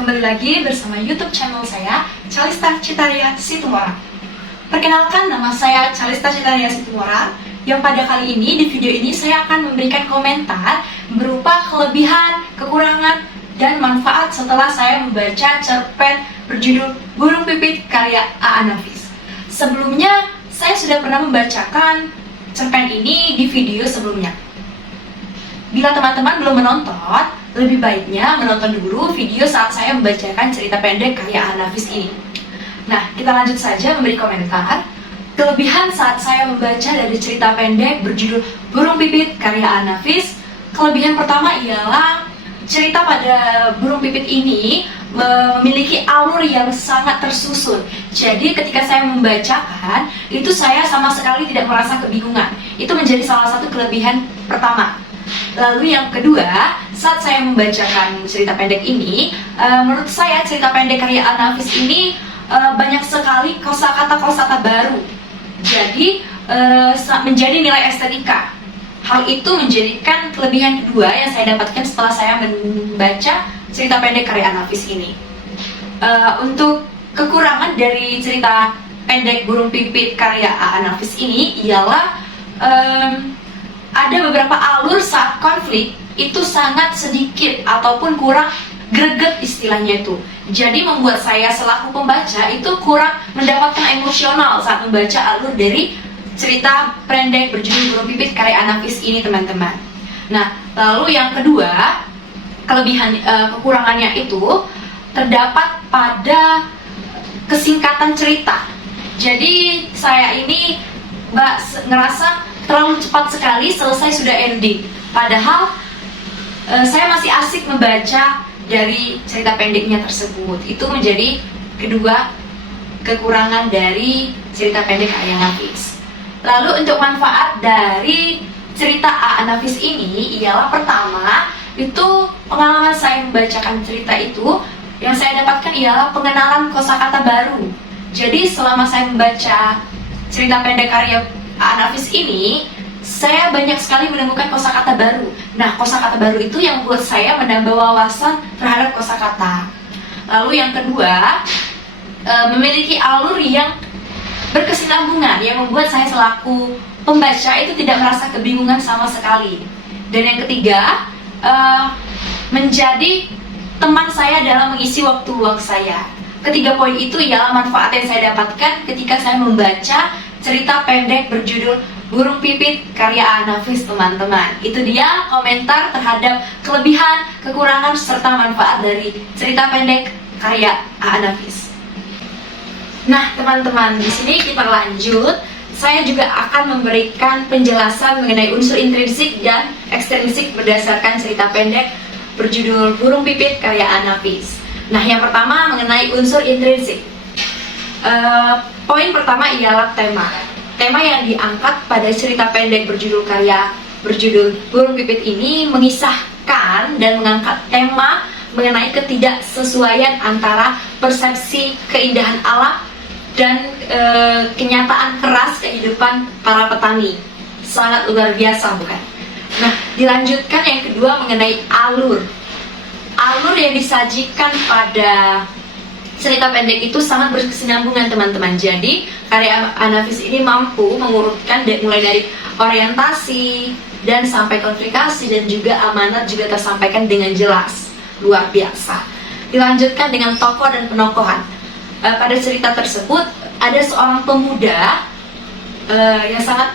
kembali lagi bersama YouTube channel saya, Calista Citaria Situmorang. Perkenalkan, nama saya Calista Citaria Situmorang, yang pada kali ini, di video ini saya akan memberikan komentar berupa kelebihan, kekurangan, dan manfaat setelah saya membaca cerpen berjudul Burung Pipit karya A.A. Nafis. Sebelumnya, saya sudah pernah membacakan cerpen ini di video sebelumnya. Bila teman-teman belum menonton, lebih baiknya menonton dulu video saat saya membacakan cerita pendek karya A.A. Nafis ini. Nah, kita lanjut saja memberi komentar. Kelebihan saat saya membaca dari cerita pendek berjudul Burung Pipit karya A.A. Nafis, kelebihan pertama ialah cerita pada Burung Pipit ini memiliki alur yang sangat tersusun. Jadi ketika saya membacakan, itu saya sama sekali tidak merasa kebingungan. Itu menjadi salah satu kelebihan pertama. Lalu yang kedua, saat saya membacakan cerita pendek ini, menurut saya cerita pendek karya A.A. Nafis ini banyak sekali kosakata-kosakata baru. Jadi menjadi nilai estetika. Hal itu menjadikan kelebihan kedua yang saya dapatkan setelah saya membaca cerita pendek karya A.A. Nafis ini. Untuk kekurangan dari cerita pendek Burung Pipit karya A.A. Nafis ini ialah ada beberapa alur saat konflik itu sangat sedikit ataupun kurang greget istilahnya itu. Jadi membuat saya selaku pembaca itu kurang mendapatkan emosional saat membaca alur dari cerita pendek berjudul Burung Pipit karya A.A. Nafis ini, teman-teman. Nah, lalu yang kedua, kelebihan kekurangannya itu terdapat pada kesingkatan cerita. Jadi saya ini ngerasa terlalu cepat sekali selesai sudah ending. Padahal saya masih asik membaca dari cerita pendeknya tersebut. Itu menjadi kedua kekurangan dari cerita pendek A.A. Nafis. Lalu untuk manfaat dari cerita A.A. Nafis ini ialah pertama, itu pengalaman saya membacakan cerita itu, yang saya dapatkan ialah pengenalan kosakata baru. Jadi selama saya membaca cerita pendek karya A.A. Nafis ini, saya banyak sekali menemukan kosakata baru. Nah, kosakata baru itu yang membuat saya menambah wawasan terhadap kosakata. Lalu yang kedua, memiliki alur yang berkesinambungan yang membuat saya selaku pembaca itu tidak merasa kebingungan sama sekali. Dan yang ketiga, menjadi teman saya dalam mengisi waktu luang saya. Ketiga poin itu ialah manfaat yang saya dapatkan ketika saya membaca cerita pendek berjudul Burung Pipit karya A.A. Nafis, teman-teman. Itu dia komentar terhadap kelebihan, kekurangan, serta manfaat dari cerita pendek karya A.A. Nafis. Nah, teman-teman, di sini kita lanjut. Saya juga akan memberikan penjelasan mengenai unsur intrinsik dan ekstrinsik berdasarkan cerita pendek berjudul Burung Pipit karya A.A. Nafis. Nah, yang pertama mengenai unsur intrinsik. Poin pertama ialah tema. Tema yang diangkat pada cerita pendek berjudul Burung Pipit ini mengisahkan dan mengangkat tema mengenai ketidaksesuaian antara persepsi keindahan alam dan kenyataan keras kehidupan para petani. Sangat luar biasa, bukan? Nah, dilanjutkan yang kedua mengenai alur. Alur yang disajikan pada cerita pendek itu sangat berkesinambungan, teman-teman. Jadi, karya A.A. Nafis ini mampu mengurutkan mulai dari orientasi dan sampai konflikasi, dan juga amanat juga tersampaikan dengan jelas. Luar biasa. Dilanjutkan dengan tokoh dan penokohan. Pada cerita tersebut ada seorang pemuda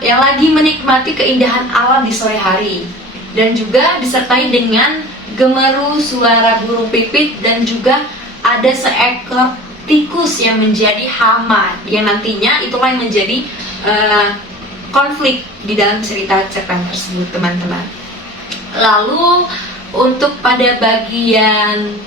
yang lagi menikmati keindahan alam di sore hari, dan juga disertai dengan gemeru suara burung pipit, dan juga ada seekor tikus yang menjadi hama, yang nantinya itulah yang menjadi konflik di dalam cerita cerpen tersebut, teman-teman. Lalu untuk pada bagian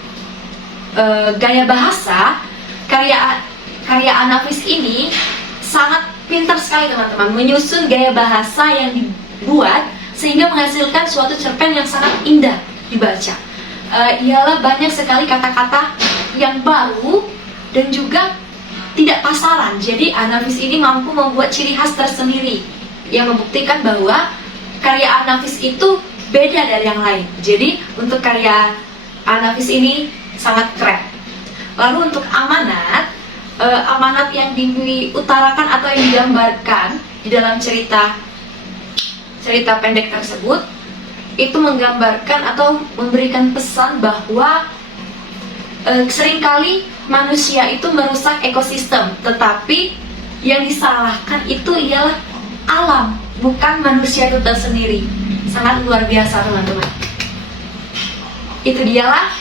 gaya bahasa, karya A.A. Nafis ini sangat pintar sekali, teman-teman, menyusun gaya bahasa yang dibuat sehingga menghasilkan suatu cerpen yang sangat indah dibaca. Ialah banyak sekali kata-kata yang baru dan juga tidak pasaran. Jadi A.A. Nafis ini mampu membuat ciri khas tersendiri yang membuktikan bahwa karya A.A. Nafis itu beda dari yang lain. Jadi untuk karya A.A. Nafis ini sangat keren. Lalu untuk amanat, amanat yang diutarakan atau yang digambarkan di dalam cerita pendek tersebut itu menggambarkan atau memberikan pesan bahwa seringkali manusia itu merusak ekosistem, tetapi yang disalahkan itu ialah alam, bukan manusia itu tersendiri. Sangat luar biasa teman-teman. Itu dialah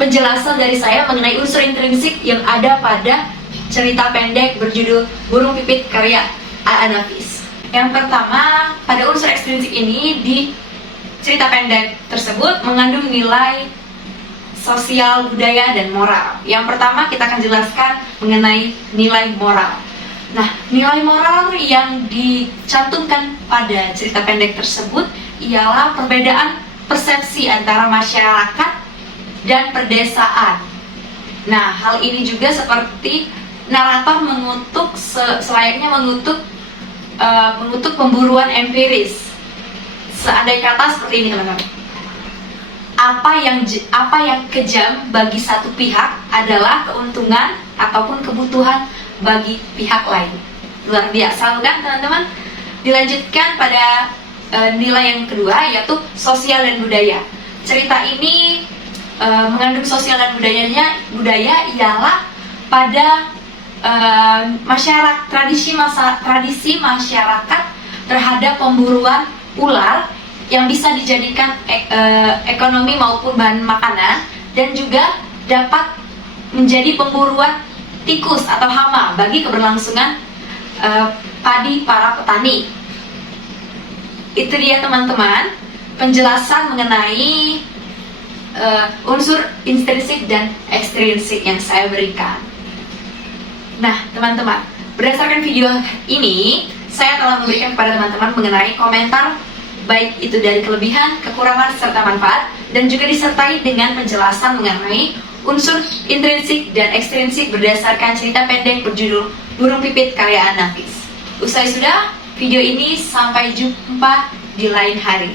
penjelasan dari saya mengenai unsur intrinsik yang ada pada cerita pendek berjudul Burung Pipit karya A.A. Nafis. Yang pertama, pada unsur ekstrinsik ini di cerita pendek tersebut mengandung nilai sosial, budaya, dan moral. Yang pertama kita akan jelaskan mengenai nilai moral. Nah, nilai moral yang dicantumkan pada cerita pendek tersebut ialah perbedaan persepsi antara masyarakat dan perdesaan. Nah, hal ini juga seperti narator selayaknya mengutuk pemburuan empiris. Seandai kata seperti ini teman-teman. Apa yang kejam bagi satu pihak adalah keuntungan ataupun kebutuhan bagi pihak lain. Luar biasa bukan teman-teman? Dilanjutkan pada nilai yang kedua, yaitu sosial dan budaya. Cerita ini mengandung sosial dan budaya ialah pada masyarakat, tradisi masyarakat terhadap pemburuan ular yang bisa dijadikan ekonomi maupun bahan makanan, dan juga dapat menjadi pemburuan tikus atau hama bagi keberlangsungan padi para petani. Itu dia teman-teman penjelasan mengenai unsur intrinsik dan ekstrinsik yang saya berikan. Nah teman-teman, berdasarkan video ini saya telah memberikan kepada teman-teman mengenai komentar, baik itu dari kelebihan, kekurangan, serta manfaat, dan juga disertai dengan penjelasan mengenai unsur intrinsik dan ekstrinsik berdasarkan cerita pendek berjudul Burung Pipit karya A.A. Nafis. Usai sudah video ini, sampai jumpa di lain hari.